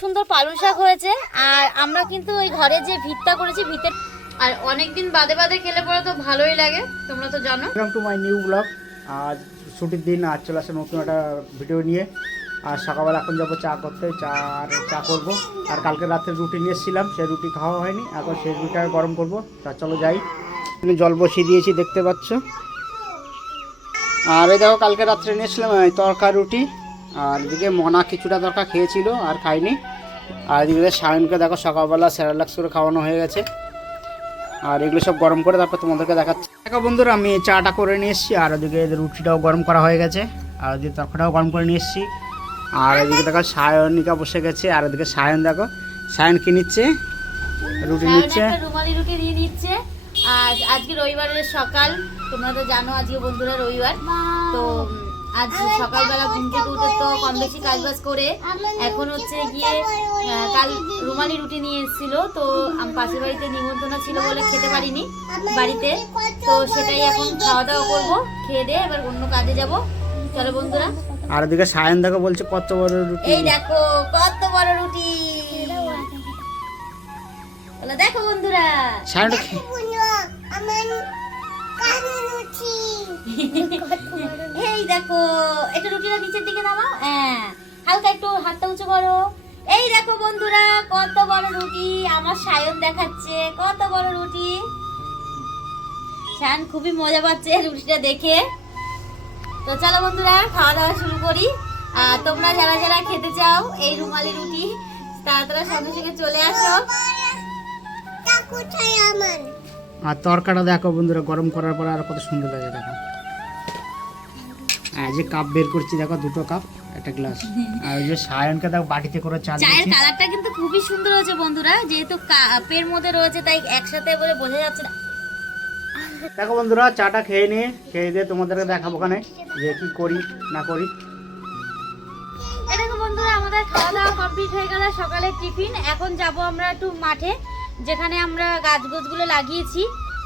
সুন্দর পালং শাক হয়েছে। আর আমরা কিন্তু ওই ঘরে যে ভিতটা করেছি ভিতের, আর অনেকদিন বাদে বাদে খেলে পরে তো ভালোই লাগে, তোমরা তো জানো। Welcome to my new blog. আজ ছুটির দিন, আজ চলে আসে নতুন একটা ভিডিও নিয়ে। আর সকালবেলা এখন যাবো চা করতে, চা করবো। আর কালকে রাতে রুটি নিয়ে এসেছিলাম, সেই রুটি খাওয়া হয়নি, এখন সেই রুটিটা গরম করবো। তা চলো যাই। জল বসিয়ে দিয়েছি, দেখতে পাচ্ছ। আর এই দেখো কালকে রাত্রে নিয়েছিলাম তরকা রুটি। আর এদিকে মনা কিছুটা তরকা খেয়েছিল আর খাইনি। আর এদিকে সায়নকে দেখো সকালবেলা স্যারালাক্স করে খাওয়ানো হয়ে গেছে। আর এগুলো সব গরম করে তারপর তোমাদেরকে দেখাচ্ছি। দেখো বন্ধুরা, আমি চাটা করে নিয়ে এসেছি। আর ওদিকে রুটিটাও গরম করা হয়ে গেছে। আর ওদিকে তরকাটাও গরম করে নিয়ে এসেছি। আর এদিকে দেখো সায়নিকা বসে গেছে। আর ওদিকে সায়ন দেখো, সায়ন কি নিচ্ছে? রুটি নিচ্ছে, রুমালি রুটি দিয়ে দিচ্ছে। আর আজকে রবিবারের সকাল, তোমরা তো জানো আজকে বন্ধুরা রবিবার। তো আজ সকালবেলা ঘুম থেকে উঠে তো কম বেশি কাজবাজ করে এখন হচ্ছে গিয়ে কাল রুমালি রুটি নিয়ে এসেছিল। তো পাশের বাড়িতে নিমন্ত্রণ ছিল বলে খেতে পারিনি বাড়িতে, তো সেটাই এখন খাওয়া দাওয়া করবো। খেয়ে দিয়ে এবার অন্য কাজে যাব। চলো বন্ধুরা। আর ওদিকে সায়ন দেখো বলছে কত বড় রুটি। এই দেখো কত বড় রুটি, দেখো বন্ধুরা। সায়নটা এই দেখো, একটু রুটিটা নিচের দিকে নামাও, হ্যাঁ হালকা একটু হাতটা উঁচু করো। এই দেখো বন্ধুরা কত বড় রুটি আমার সায়ন দেখাচ্ছে, কত বড় রুটি। সায়ন খুবই মজা পাচ্ছে রুটিটা দেখে। তো চলো বন্ধুরা খাওয়া দাওয়া শুরু করি। আর তোমরা যারা যারা খেতে চাও এই রুমালি রুটি, তারা সঙ্গে সঙ্গে চলে আসো। আর তরকাটা দেখো বন্ধুরা গরম করার পর আর কত সুন্দর লাগে দেখো। যে কাপ বের করছি দেখো, দুটো কাপ একটা গ্লাস। আর ওই যে সায়নকে দেখো বাটিতে করে চা দিয়েছি। চায়ের কালারটা কিন্তু খুবই সুন্দর হয়েছে বন্ধুরা, যেহেতু কাপের মধ্যে রয়েছে তাই একসাথে বলে বোঝা যাচ্ছে না। দেখো বন্ধুরা চাটা খেয়ে নিয়ে দিয়ে তোমাদেরকে দেখাবো ওখানে যে কি করি না করি। এই দেখো বন্ধুরা আমাদের খাওয়া দাওয়া কমপ্লিট হয়ে গেল, সকালের টিফিন। এখন যাব আমরা একটু মাঠে, যেখানে আমরা গাছগুলো লাগিয়েছি।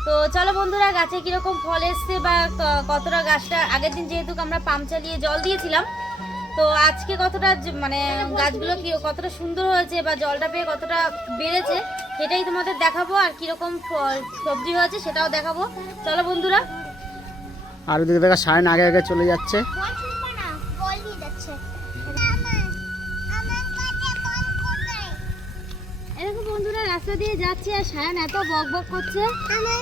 তো চলো বন্ধুরা গাছে কিরকম ফল এসছে বা কতটা গাছটা, আগের দিন যেহেতু আমরা পাম্প চালিয়ে জল দিয়েছিলাম, তো আজকে কতটা মানে গাছগুলো কি কতটা সুন্দর হয়েছে বা জলটা পেয়ে কতটা বেড়েছে সেটাই তোমাদের দেখাবো। আর কিরকম সবজি হয়েছে সেটাও দেখাবো। চলো বন্ধুরা। আর ওদিকে দেখা সায়ন আগে আগে চলে যাচ্ছে। এরকম বন্ধুরা রাস্তা দিয়ে যাচ্ছে আর সায়ন এত বক বক করছে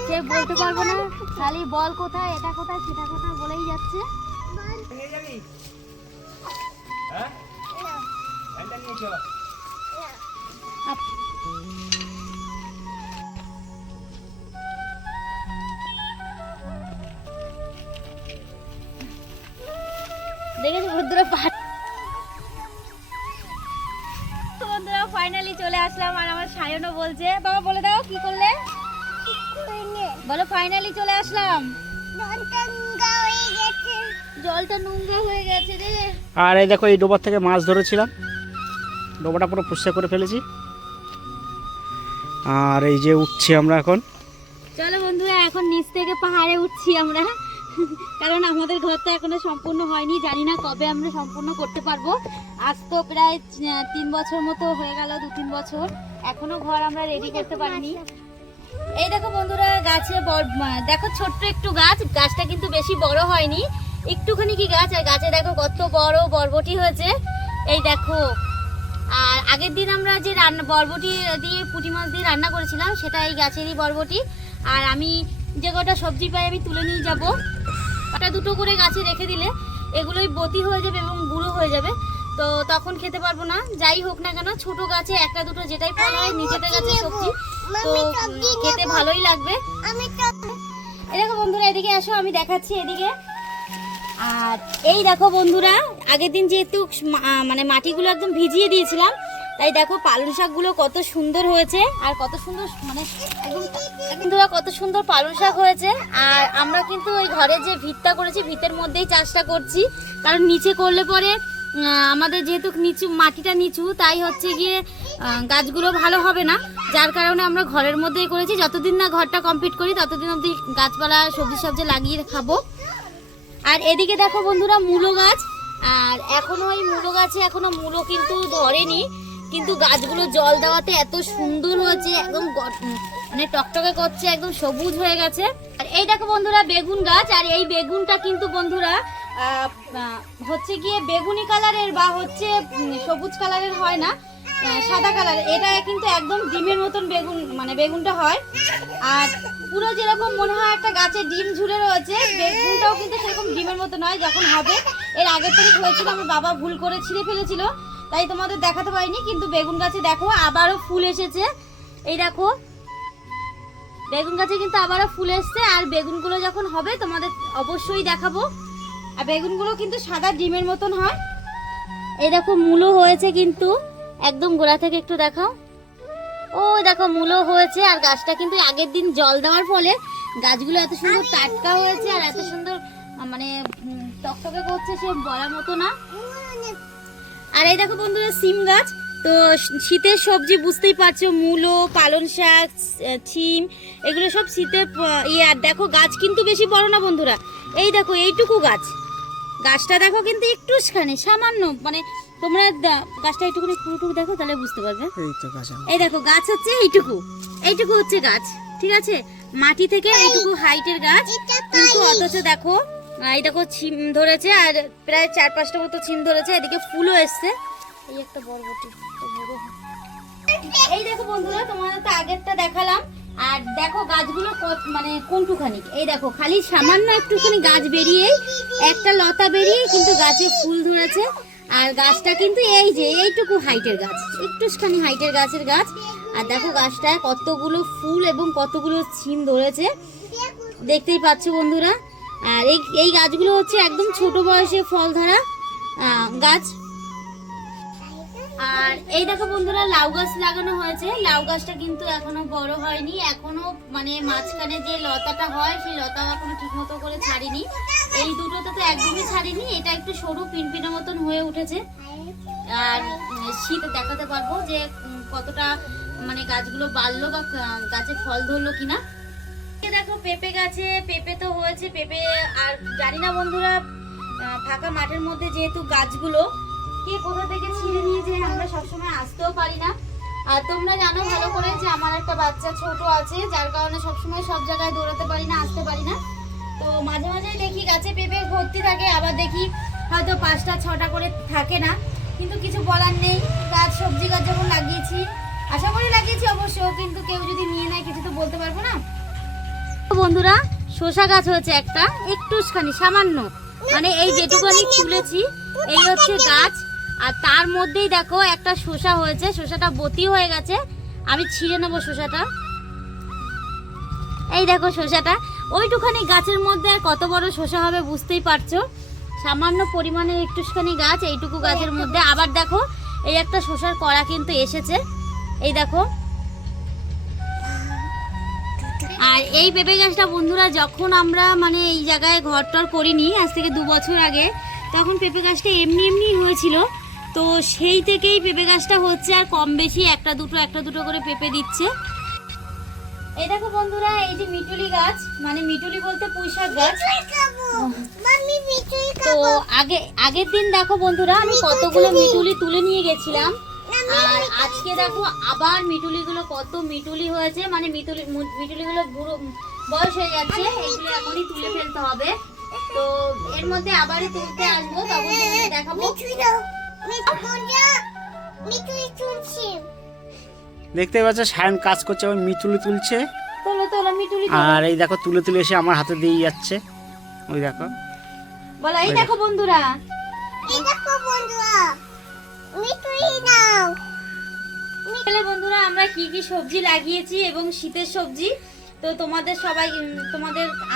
যে বলতে পারবো না, খালি বল কোথায়, এটা কোথায়, সেটা কোথায় বলেই যাচ্ছে। দেখেছি বন্ধুরা বন্ধুরা ফাইনালি চলে আসলাম। আর আমার সায়নও বলছে, বাবা বলে দাও কি করলে, বলো ফাইনালি চলে আসলাম। জলটা নোংরা হয়ে গেছে রে। আর এই দেখো এই ডোবার থেকে মাছ ধরেছিলাম, ডোবাটা পুরো পরিষ্কার করে ফেলেছি। আর এই যে উঠছি আমরা এখন। চলো বন্ধুরা এখন নিচ থেকে পাহাড়ে উঠছি আমরা, কারণ আমাদের ঘরটা এখনো সম্পূর্ণ হয়নি, জানি না কবে আমরা সম্পূর্ণ করতে পারবো। আজ তো প্রায় 3 বছর মতো হয়ে গেল, 2-3 বছর, এখনো ঘর আমরা রেডি করতে পারিনি। এই দেখো বন্ধুরা গাছে দেখো ছোট্ট একটু গাছ, গাছটা কিন্তু বেশি বড় হয়নি, একটুখানি কি গাছ। আর গাছে দেখো কত বড় বরবটি হয়েছে, এই দেখো। আর আগের দিন আমরা যে বরবটি দিয়ে পুঁটি মাছ দিয়ে রান্না করেছিলাম সেটা এই গাছেরই বরবটি। আর আমি যে কটা সবজি পাই আমি তুলে নিয়ে যাবো, ওটা দুটো করে গাছে রেখে দিলে এগুলোই বতি হয়ে যাবে এবং বুড়ো হয়ে যাবে, তো তখন খেতে পারবো না। যাই হোক না কেন ছোট গাছে একটা দুটো যেটাই ফল হয় নিচেতে গাছে সবজি, তো খেতে ভালোই লাগবে। এই দেখো বন্ধুরা এদিকে আসো, আমি দেখাচ্ছি এদিকে। আর এই দেখো বন্ধুরা আগের দিন যেহেতু মানে মাটিগুলো একদম ভিজিয়ে দিয়েছিলাম, তাই দেখো পালং শাকগুলো কত সুন্দর হয়েছে। আর কত সুন্দর মানে একদম বন্ধুরা কত সুন্দর পালং শাক হয়েছে। আর আমরা কিন্তু ওই ঘরে যে ভিতটা করেছি ভিতের মধ্যেই চাষটা করছি, কারণ নিচে করলে পরে আমাদের যেহেতু নিচু মাটিটা নিচু, তাই হচ্ছে গিয়ে গাছগুলো ভালো হবে না, যার কারণে আমরা ঘরের মধ্যেই করেছি। যতদিন না ঘরটা কমপ্লিট করি ততদিন অবধি গাছপালা সবজি লাগিয়ে খাবো। আর এদিকে দেখো বন্ধুরা মূলো গাছ, আর এখনো ওই মূলো গাছে এখনো মূলো কিন্তু ধরেনি, কিন্তু গাছগুলো জল দেওয়াতে এত সুন্দর হয়েছে, একদম মানে টকটকে করছে, একদম সবুজ হয়ে গেছে। আর এই দেখো বন্ধুরা বেগুন গাছ, আর এই বেগুনটা কিন্তু বন্ধুরা হচ্ছে গিয়ে বেগুনি কালারের বা হচ্ছে সবুজ কালারের হয় না, সাদা কালার। এটা কিন্তু একদম ডিমের মতন বেগুন, মানে বেগুনটা হয়। আর পুরো যেরকম মনে হয় একটা গাছে ডিম ঝুলে রয়েছে, বেগুনটাও কিন্তু সেরকম ডিমের মতো নয়। যখন হবে, এর আগের থেকে হয়েছিল, আমার বাবা ভুল করে ছিঁড়ে ফেলেছিল, তাই তোমাদের দেখাতে পারিনি। কিন্তু বেগুন গাছে দেখো আবারও ফুল এসেছে, এই দেখো বেগুন গাছে কিন্তু আবারও ফুল এসছে। আর বেগুনগুলো যখন হবে তোমাদের অবশ্যই দেখাবো। আর বেগুনগুলো কিন্তু সাদা ডিমের মতন হয়। এই দেখো মূলো হয়েছে কিন্তু একদম গোড়া থেকে, একটু দেখাও। ও দেখো মূলো হয়েছে। আর গাছটা কিন্তু আগের দিন জল দেওয়ার ফলে গাছগুলো এত সুন্দর টাটকা হয়েছে আর এত সুন্দর মানে টকটকে করছে, সে বলার মতো না। আর এই দেখো বন্ধুরা সিম গাছ, তো শীতের সবজি বুঝতেই পারছো, মূলো, পালং শাক, ছিম, এগুলো সব শীতে আর দেখো গাছ কিন্তু বেশি বড় না বন্ধুরা, এই দেখো এইটুকু গাছটা দেখো কিন্তু একটুখানি সামান্য, মানে তোমরা গাছটা একটুখানি পুরোটুকু দেখো তাহলে বুঝতে পারবে। এই দেখো গাছ হচ্ছে এইটুকু হচ্ছে গাছ, ঠিক আছে, মাটি থেকে এইটুকু হাইটের গাছ, কিন্তু অথচ দেখো এই দেখো ছিম ধরেছে, আর প্রায় 4-5টা মতো ছিম ধরেছে, এদিকে ফুলও এসছে। এই একটা বরবটি, এই দেখো বন্ধুরা তোমাদের তো আগেরটা দেখালাম। আর দেখো গাছগুলো মানে কোনটুখানি, এই দেখো খালি সামান্য একটুখানি গাছ বেরিয়ে, একটা লতা বেরিয়ে কিন্তু গাছে ফুল ধরেছে। আর গাছটা কিন্তু এই যে এইটুকু হাইটের গাছ, একটুখানি হাইটের গাছের গাছ। আর দেখো গাছটায় কতগুলো ফুল এবং কতগুলো ছিম ধরেছে, দেখতেই পাচ্ছ বন্ধুরা। আর এই গাছগুলো হচ্ছে একদম ছোট বয়সে ফল ধরা গাছ। আর এই দেখো বন্ধুরা লাউ গাছ লাগানো হয়েছে, লাউ গাছটা কিন্তু এখনো বড় হয়নি, এখনো মানে মাঝখানে যে লতাটা হয় সেই লতা এখনো ঠিক মতো করে ছাড়িনি। এই দুটোতে তো একদমই ছাড়িনি, এটা একটু সরু পিনপিনের মতন হয়ে উঠেছে। আর শীত দেখাতে পারবো যে কতটা মানে গাছগুলো বাড়লো বা গাছে ফল ধরলো কিনা। দেখো পেঁপে গাছে পেঁপে তো হয়েছে, পেঁপে আর জানি না বন্ধুরা ফাঁকা মাঠের মধ্যে যেহেতু গাছগুলো কে কোথা থেকে ছিঁড়ে নিয়ে যায়, আমরা সবসময় আসতেও পারি না। আর তোমরা জানো ভালো করে যে আমার একটা বাচ্চা ছোট আছে, যার কারণে সবসময় সব জায়গায় দৌড়াতে পারি না, আসতে পারি না। তো মাঝে মাঝেই দেখি গাছে পেঁপে ভর্তি থাকে, আবার দেখি হয়তো 5টা-6টা করে থাকে না, কিন্তু কিছু বলার নেই। গাছ সবজি গাছ যখন লাগিয়েছি, আশা করি লাগিয়েছি অবশ্য, কিন্তু কেউ যদি নিয়ে নেয় কিছু তো বলতে পারবো না। বন্ধুরা শসা গাছ হয়েছে একটা, একটুখানি সামান্য, মানে এই যেটুকু আমি তুলেছি এই হচ্ছে গাছ। আর তার মধ্যেই দেখো একটা শসা হয়েছে, শসাটা বতি হয়ে গেছে, আমি ছিঁড়ে নেবো শসাটা। এই দেখো শসাটা ওইটুখানি গাছের মধ্যে আর কত বড় শসা হবে বুঝতেই পারছো, সামান্য পরিমাণে একটুখানি গাছ, এইটুকু গাছের মধ্যে। আবার দেখো এই একটা শসার কড়া কিন্তু এসেছে, এই দেখো। আর এই পেঁপে গাছটা বন্ধুরা যখন আমরা মানে এই জায়গায় ঘরটর করিনি, আজ থেকে 2 বছর আগে, তখন পেঁপে গাছটা এমনি হয়েছিল। তো সেই থেকেই পেঁপে গাছটা হচ্ছে, আর কম বেশি একটা দুটো করে পেঁপে দিচ্ছে। এই দেখো বন্ধুরা এই যে মিটুলি গাছ, মানে মিটুলি বলতে পুঁইশাক গাছ। তো আগের দিন দেখো বন্ধুরা আমি কতগুলো মিটুলি তুলে নিয়ে গেছিলাম, আর আজকে দেখো আবার মিটুলিগুলো কত মিটুলি হয়েছে, মানে মিটুলিগুলো বুড়ো বয়স হয়ে যাচ্ছে, এগুলো এখনই তুলে ফেলতে হবে। তো এর মধ্যে আবারই তুলতে আসবো, তখন তোমাদের দেখাবো। দেখতে পাচ্ছ সায়ন কাজ করছে, আবার মিটুলি তুলছে। তোলো মিটুলি। আর এই দেখো তুলে এসে আমার হাতে দিয়ে যাচ্ছে, ওই দেখো বলো। এই দেখো বন্ধুরা, বন্ধুরা আমরা কি কি সবজি লাগিয়েছি এবং শীতের সবজি, তো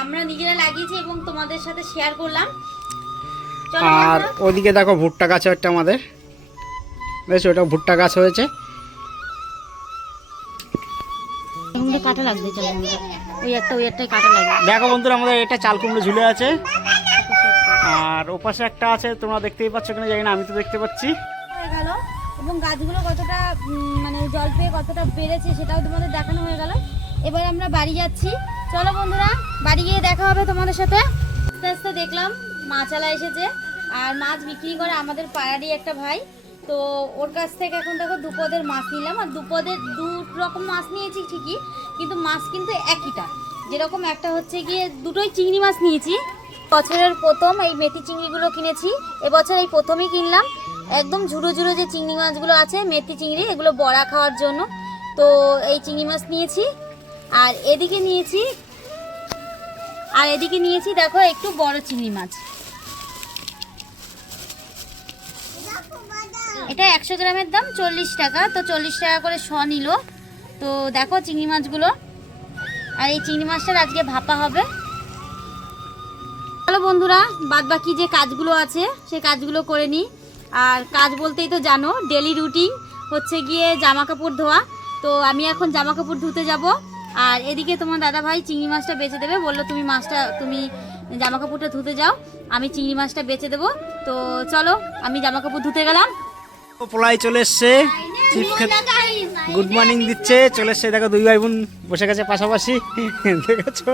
আমরা নিজেরা লাগিয়েছি এবং তোমাদের সাথে শেয়ার করলাম। আর ওদিকে দেখো ভুট্টা গাছ একটা আমাদের, বেশ ওটা ভুট্টা গাছ হয়েছে। কাটা লাগবে, ওই একটাই কাটা লাগবে। দেখো বন্ধুরা আমাদের এটা চাল কুমড়ো ঝুলে আছে, আর ওপাশে একটা আছে, তোমরা দেখতেই পাচ্ছ কিনা জানি না, আমি তো দেখতে পাচ্ছি। হয়ে গেল এবং গাছগুলো কতটা মানে জল পেয়ে কতটা বেড়েছে সেটাও তোমাদের দেখানো হয়ে গেল। এবার আমরা বাড়ি যাচ্ছি, চলো বন্ধুরা বাড়ি গিয়ে দেখা হবে তোমাদের সাথে। আস্তে আস্তে দেখলাম মাছালা এসেছে, আর মাছ বিক্রি করে আমাদের পাড়ারই একটা ভাই। তো ওর কাছ থেকে এখন দেখো দুপদের মাছ নিলাম। আর দুপদের দু রকম মাছ নিয়েছি ঠিকই, কিন্তু মাছ কিন্তু একইটা। যেরকম একটা হচ্ছে গিয়ে দুটোই চিংড়ি মাছ নিয়েছি। বছরের প্রথম এই মেথি চিংড়িগুলো কিনেছি, এবছর এই প্রথমই কিনলাম। একদম ঝুড়ো ঝুড়ো যে চিংড়ি মাছগুলো আছে মেথি চিংড়ি, এগুলো বড়া খাওয়ার জন্য। তো এই চিংড়ি মাছ নিয়েছি। আর এদিকে নিয়েছি দেখো একটু বড় চিংড়ি মাছ। এটা 100 গ্রামের দাম 40 টাকা। তো 40 টাকা করে শ নিল। তো দেখো চিংড়ি মাছগুলো, আর এই চিংড়ি মাছটার আজকে ভাপা হবে। চলো বন্ধুরা, বাদ বাকি যে কাজগুলো আছে সেই কাজগুলো করে নিই। আর কাজ বলতেই তো জানো, ডেলি রুটিন হচ্ছে গিয়ে জামা কাপড় ধোয়া। তো আমি এখন জামা কাপড় ধুতে যাব। আর এদিকে তোমার দাদা ভাই চিংড়ি মাছটা বেচে দেবে, বললো তুমি জামা কাপড়টা ধুতে যাও, আমি চিংড়ি মাছটা বেচে দেবো। তো চলো আমি জামা কাপড় ধুতে গেলাম। পোলাই চলে এসছে, চিপ খেতে গুড মর্নিং দিচ্ছে, চলে এসছে। দেখো দুই ভাই বোন বসে গেছে পাশাপাশি, দেখেছো?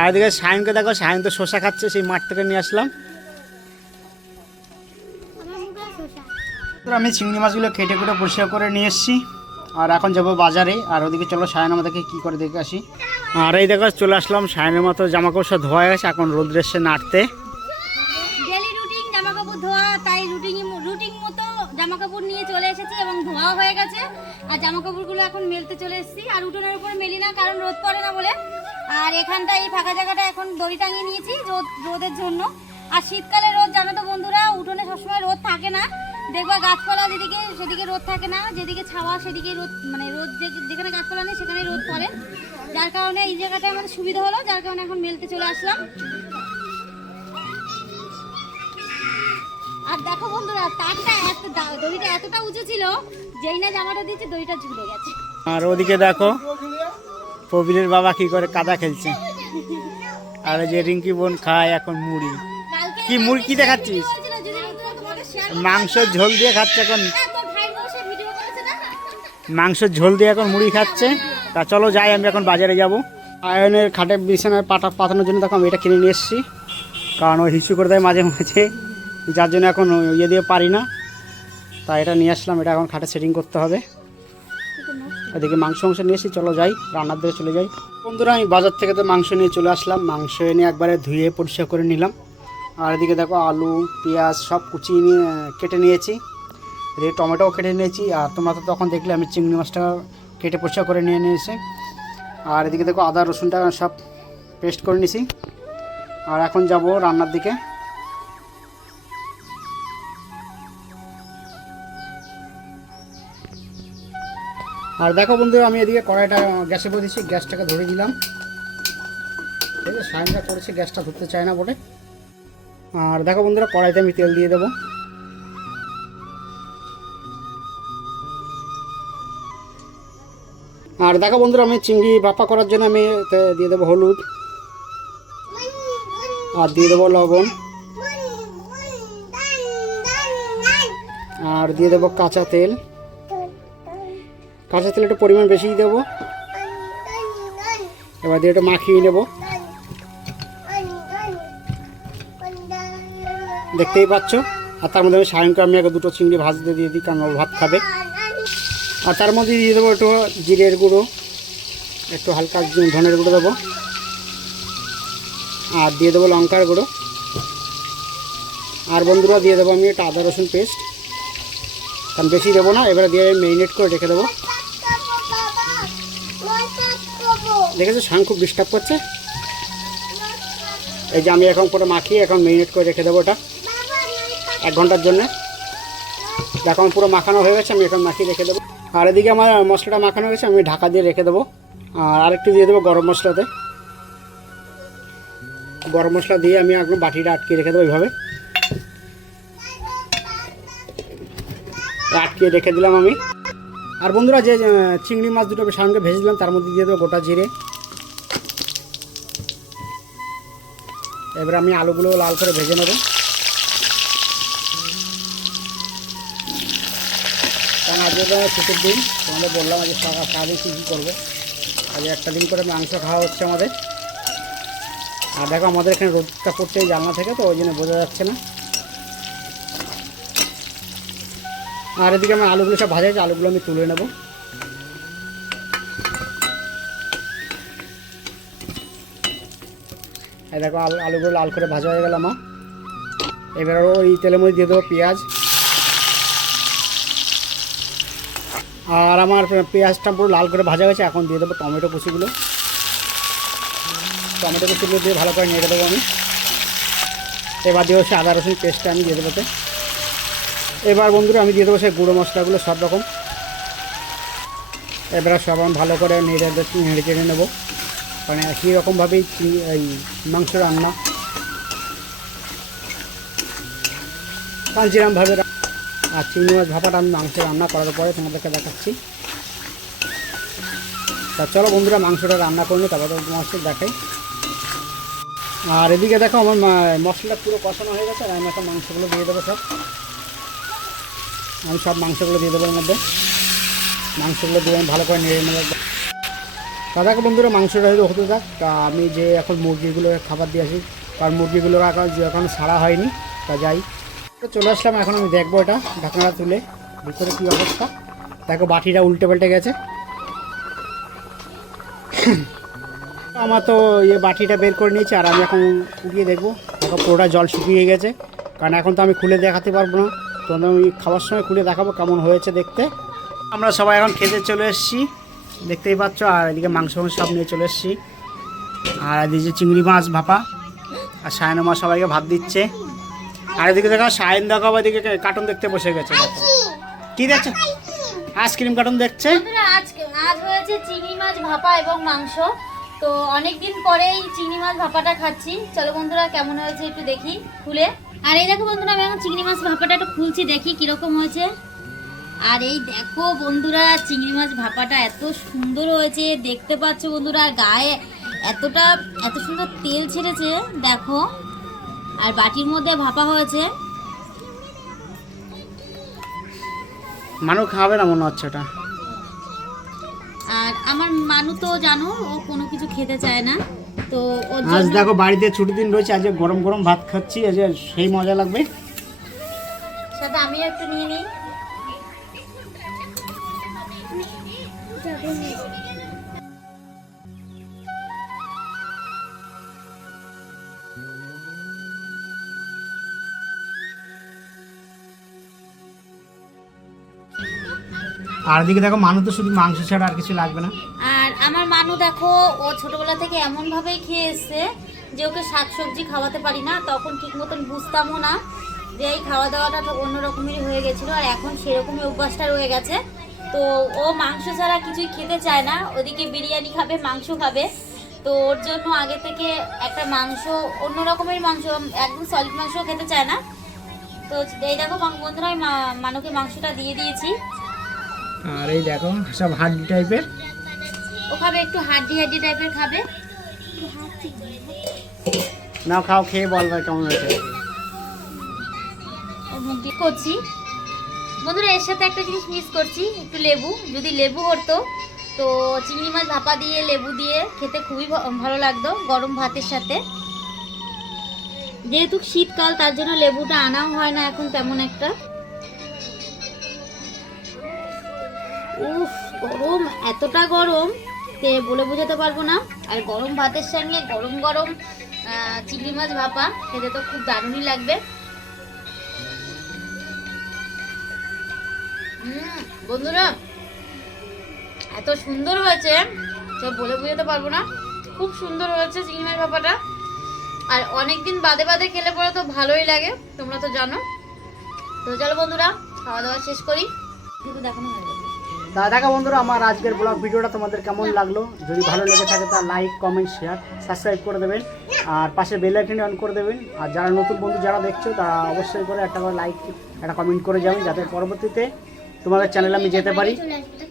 আর এদিকে সায়নকে দেখো, সায়ন তো শসা খাচ্ছে, সেই মাঠ থেকে নিয়ে আসলাম। আমি চিংড়ি মাছগুলো কেটে কুটে পরিষ্কার করে নিয়ে এসেছি। আর এখন যাবো বাজারে। আর ওদিকে চলো সায়ন আমাদেরকে কী করে দেখে আসি। আর এই দেখো চলে আসলাম, সায়নের মতো জামা কাপড় সব ধোয়া গেছে, এখন রোদ্রে এসে নাড়তে। ডেলি রুটিন জামা কাপড় ধোয়া, তাই রুটিন মতো জামা কাপড় নিয়ে চলে এসেছি এবং ধোয়া হয়ে গেছে। আর জামা কাপড়গুলো এখন মেলতে চলে এসেছি। আর উঠোনের উপরে মেলি না, কারণ রোদ পড়ে না বলে। আর এখানটা এই ফাঁকা জায়গাটা এখন দড়ি টাঙিয়ে নিয়েছি রোদের জন্য। আর শীতকালে রোদ জানো তো বন্ধুরা, উঠোনে সবসময় রোদ থাকে না। দেখবা গাছপালা যেদিকে সেদিকে রোদ থাকে না, যেদিকে ছাওয়া সেদিকে রোদ, মানে রোদ যেখানে গাছপালা নেই সেখানে রোদ পড়ে। যার কারণে এই জায়গাটায় আমাদের সুবিধা হলো, যার কারণে এখন মেলতে চলে আসলাম। আর দেখো বন্ধুরা, দড়িটা এতটা উঁচু ছিল, যেই না জামাটা দিয়েছে দড়িটা ঝুলে গেছে। আর ওদিকে দেখো প্রবীরের বাবা কি করে কাদা খেলছে। আর যে রিঙ্কি বোন খায় এখন মুড়ি। কি মুড়ি কি দেখাচ্ছিস? মাংসের ঝোল দিয়ে খাচ্ছে এখন, মাংসের ঝোল দিয়ে এখন মুড়ি খাচ্ছে। তা চলো যাই, আমি এখন বাজারে যাব। আয়নের খাটে বিছানায় পাতানোর জন্য তখন আমি এটা কিনে নিয়ে এসেছি, কারণ ও হিসু করে দেয় মাঝে মাঝে, যার জন্য এখন ইয়ে দিয়ে পারি না। তাই এটা নিয়ে আসলাম, এটা এখন খাটে সেটিং করতে হবে। এদিকে মাংস নিয়ে এসেছি, চলো যাই রান্নার দিকে চলে যাই। বন্ধুরা আমি বাজার থেকে তো মাংস নিয়ে চলে আসলাম, মাংস এনে একবারে ধুয়ে পরিষ্কার করে নিলাম। আর এদিকে দেখো আলু পেঁয়াজ সব কুচিয়ে নিয়ে কেটে নিয়েছি, এদিকে টমেটোও কেটে নিয়েছি। আর তোমরা তো তখন দেখলে আমি চিংড়ি মাছটা কেটে পরিষ্কার করে নিয়ে নিয়েছি। আর এদিকে দেখো আদা রসুনটা সব পেস্ট করে নিয়েছি। আর এখন যাব রান্নার দিকে। আর দেখো বন্ধুরা আমি এদিকে কড়াইটা গ্যাসে বসে দিচ্ছি, গ্যাসটাকে ধরে দিলাম। ঠিক আছে, সায়নটা করেছে গ্যাসটা ধরতে চায় না বলে। আর দেখো বন্ধুরা কড়াইতে আমি তেল দিয়ে দেবো। আর দেখো বন্ধুরা আমি চিংড়ি ভাপা করার জন্য আমি দিয়ে দেবো হলুদ, আর দিয়ে দেবো লবণ, আর দিয়ে দেবো কাঁচা তেল। কাঁচা তেল একটু পরিমাণ বেশি দেবো। এবার দিয়ে একটু মাখিয়ে নেব। দেখতেই পাচ্ছ। আর তার মধ্যে আমি সায়নকে আমি আগে দুটো চিংড়ি ভাজতে দিয়ে দিই, কারণ ও ভাত খাবে। আর তার মধ্যে দিয়ে দেবো একটু জিরের গুঁড়ো, একটু হালকা ধনের গুঁড়ো দেবো, আর দিয়ে দেবো লঙ্কার গুঁড়ো। আর বন্ধুরা দিয়ে দেবো আমি একটা আদা রসুন পেস্ট, কারণ বেশি দেবো না। এবারে দিয়ে ম্যারিনেট করে রেখে দেবো। দেখেছো সায়ন খুব ডিস্টার্ব করছে। এই যে আমি এখন পুরো মাখিয়ে এখন ম্যারিনেট করে রেখে দেবো এটা 1 ঘন্টার জন্য। দেখো আমার পুরো মাখানো হয়ে গেছে, আমি এখন মাখিয়ে রেখে দেবো। আর এদিকে আমার মশলাটা মাখানো হয়ে গেছে, আমি ঢাকা দিয়ে রেখে দেবো। আর আরেকটু দিয়ে দেবো গরম মশলাতে, গরম মশলা দিয়ে আমি একদম বাটিটা আটকে রেখে দেবো। এইভাবে আটকে রেখে দিলাম আমি। আর বন্ধুরা যে চিংড়ি মাছ দুটো আমি সামনে ভেজে দিলাম, তার মধ্যে দিয়ে দেবো গোটা জিরে। এবার আমি আলুগুলো লাল করে ভেজে নেব, কারণ আজকে তো ছুটির দিন। তোমাদের বললাম আজকে সারাদিন কী কী করবো। আজ একটা দিন করে মাংস খাওয়া হচ্ছে আমাদের। আর দেখো আমাদের এখানে রোদটা পড়ছে জানলা থেকে, তো ওই জন্য বোঝা যাচ্ছে না। আর এদিকে আমার আলুগুলো সব ভাজা হয়েছে, আলুগুলো আমি তুলে নেব। এই দেখো আলুগুলো লাল করে ভাজা হয়ে গেল আমার। এবার ওই তেলের মধ্যে দিয়ে দেবো পেঁয়াজ। আর আমার পেঁয়াজটা পুরো লাল করে ভাজা হয়েছে, এখন দিয়ে দেবো টমেটো কুচিগুলো। টমেটো কুচিগুলো দিয়ে ভালো করে নেড়ে দেবো আমি। এবার দিয়ে হচ্ছে আদা রসুন পেস্টটা আমি দিয়ে দেবো। এবার বন্ধুরা আমি দিয়ে দেবো সেই গুঁড়ো মশলাগুলো সব রকম। এবার সব আমি ভালো করে নেড়ে চেড়ে নেবো, কারণ একই রকমভাবেই এই মাংস রান্না কাঞ্চিরামভাবে। আর চিংড়ি মাছ ভাপাটা আমি মাংস রান্না করার পরে তোমাদেরকে দেখাচ্ছি। তা চলো বন্ধুরা মাংসটা রান্না করে নিই, তারপরে তোমাদের দেখাই। আর এদিকে দেখো আমার মশলাটা পুরো কষানো হয়ে গেছে, আর আমি একটা মাংসগুলো দিয়ে দেবো সব। আমি সব মাংসগুলো দিয়ে দেবো এর মধ্যে। মাংসগুলো দিয়ে আমি ভালো করে নেড়ে নেবো। দাদাকে বন্ধুরা মাংসটা হতে থাক। তা আমি যে এখন মুরগিগুলো খাবার দিয়ে আসি, কারণ মুরগিগুলো এখন ছাড়া হয়নি। তা যাই, তো চলে আসলাম। এখন আমি দেখবো এটা ঢাকনাটা তুলে ভিতরে কী অবস্থা। দেখো বাটিটা উল্টে পাল্টে গেছে। আমার তো বাটিটা বের করে নিয়েছি, আর আমি এখন ফুটিয়ে দেখবো। দেখো পুরোটা জল শুকিয়ে গেছে, কারণ এখন তো আমি খুলে দেখাতে পারবো না। তো আমি খাওয়ার সময় খুলে দেখাবো কেমন হয়েছে দেখতে। আমরা সবাই এখন খেতে চলে এসেছি, দেখতেই পাচ্ছ। আর এদিকে মাংস সব নিয়ে চলে এসেছি। আর এদিকে চিংড়ি মাছ ভাপা, আর সায়ন মা সবাইকে ভাত দিচ্ছে। আর এদিকে দেখো সায়ন দেখো এদিকে কার্টুন দেখতে বসে গেছে। দেখো কি দেখছো? আইসক্রিম কার্টুন দেখছে। আজ হয়েছে চিংড়ি মাছ ভাপা এবং মাংস। তো অনেকদিন পরেই চিংড়ি মাছ ভাপাটা খাচ্ছি। চলো বন্ধুরা কেমন হয়েছে একটু দেখি খুলে। আর এই দেখো বন্ধুরা আমি এখন চিংড়ি মাছ ভাপাটা একটু খুলছি, দেখি কিরকম হয়েছে। আর এই দেখো বন্ধুরা চিংড়ি মাছ ভাপাটা এত সুন্দর হয়েছে, দেখতে পাচ্ছ বন্ধুরা। গায়ে এত সুন্দর তেল ছেড়েছে দেখো। আর বাটির মধ্যে ভাপা হয়েছে। মানু খাবে না মনে হচ্ছে এটা। আর আমার মানু তো জানো ও কোনো কিছু খেতে চায় না, তো আজ দেখো বাড়িতে ছুটির দিন রয়েছে, আজ গরম গরম ভাত খাচ্ছি, আজ সেই মজা লাগবে। সাথে আমিও একটু নিয়ে নিই। আর এদিকে দেখো মানু তো শুধু মাংস ছাড়া আর কিছু লাগবে না। আর আমার মানু দেখো ও ছোটবেলা থেকে এমন ভাবেই খেয়ে এসছে যে ওকে শাকসবজি খাওয়াতে পারি না, তখন ঠিক মতন বুঝতামও না যে এই খাওয়া দাওয়াটা তো অন্যরকমেরই হয়ে গেছিলো। আর এখন সেরকমই অভ্যাসটা রয়ে গেছে। তো ও মাংস ছাড়া কিছুই খেতে চায় না, ওদিকে বিরিয়ানি খাবে মাংস খাবে। তো ওর জন্য আগে থেকে একটা মাংস, অন্য রকমের মাংস, একদম সলিড মাংস খেতে চায় না। তো এই দেখো বন্ধুরা আমি মানুকে মাংসটা দিয়ে দিয়েছি। আর এই দেখো সব হাড্ডি টাইপের, ও খাবে একটু হাড্ডি টাইপের খাবে। নাও খাও, খেয়ে বলবে কেমন হয়েছে। ও মুখ দিয়ে করছি বন্ধুরা। এর সাথে একটা জিনিস মিস করছি, একটু লেবু। যদি লেবু হতো তো চিংড়ি মাছ ভাপা দিয়ে লেবু দিয়ে খেতে খুবই ভালো লাগতো গরম ভাতের সাথে। যেহেতু শীতকাল তার জন্য লেবুটা আনাও হয় না এখন তেমন একটা। উফ গরম, এতটা গরম তে বলে বোঝাতে পারবো না। আর গরম ভাতের সঙ্গে গরম গরম চিংড়ি মাছ ভাপা খেতে তো খুব দারুণই লাগবে। বন্ধুরা এত সুন্দর হয়েছে যে বলে বোঝাতে পারবো না, খুব সুন্দর হয়েছে চিংড়ি মাছ ভাপাটা। আর অনেকদিন বাদে বাদে খেলে পরে তো ভালোই লাগে, তোমরা তো জানো। তো চলো বন্ধুরা খাওয়া দাওয়া শেষ করি। কিন্তু দেখানো হয়ে গেছে। দেখো বন্ধুরা আমার আজকের ব্লগ ভিডিওটা তোমাদের কেমন লাগলো। যদি ভালো লেগে থাকে তা লাইক কমেন্ট শেয়ার সাবস্ক্রাইব করে দেবেন, আর পাশে বেল আইকনটি অন করে দেবেন। আর যারা নতুন বন্ধু যারা দেখছো তারা অবশ্যই করে একটা করে লাইক একটা কমেন্ট করে যাবেন, যাতে পরবর্তীতে তোমাদের চ্যানেলে আমি যেতে পারি।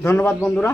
ধন্যবাদ বন্ধুরা।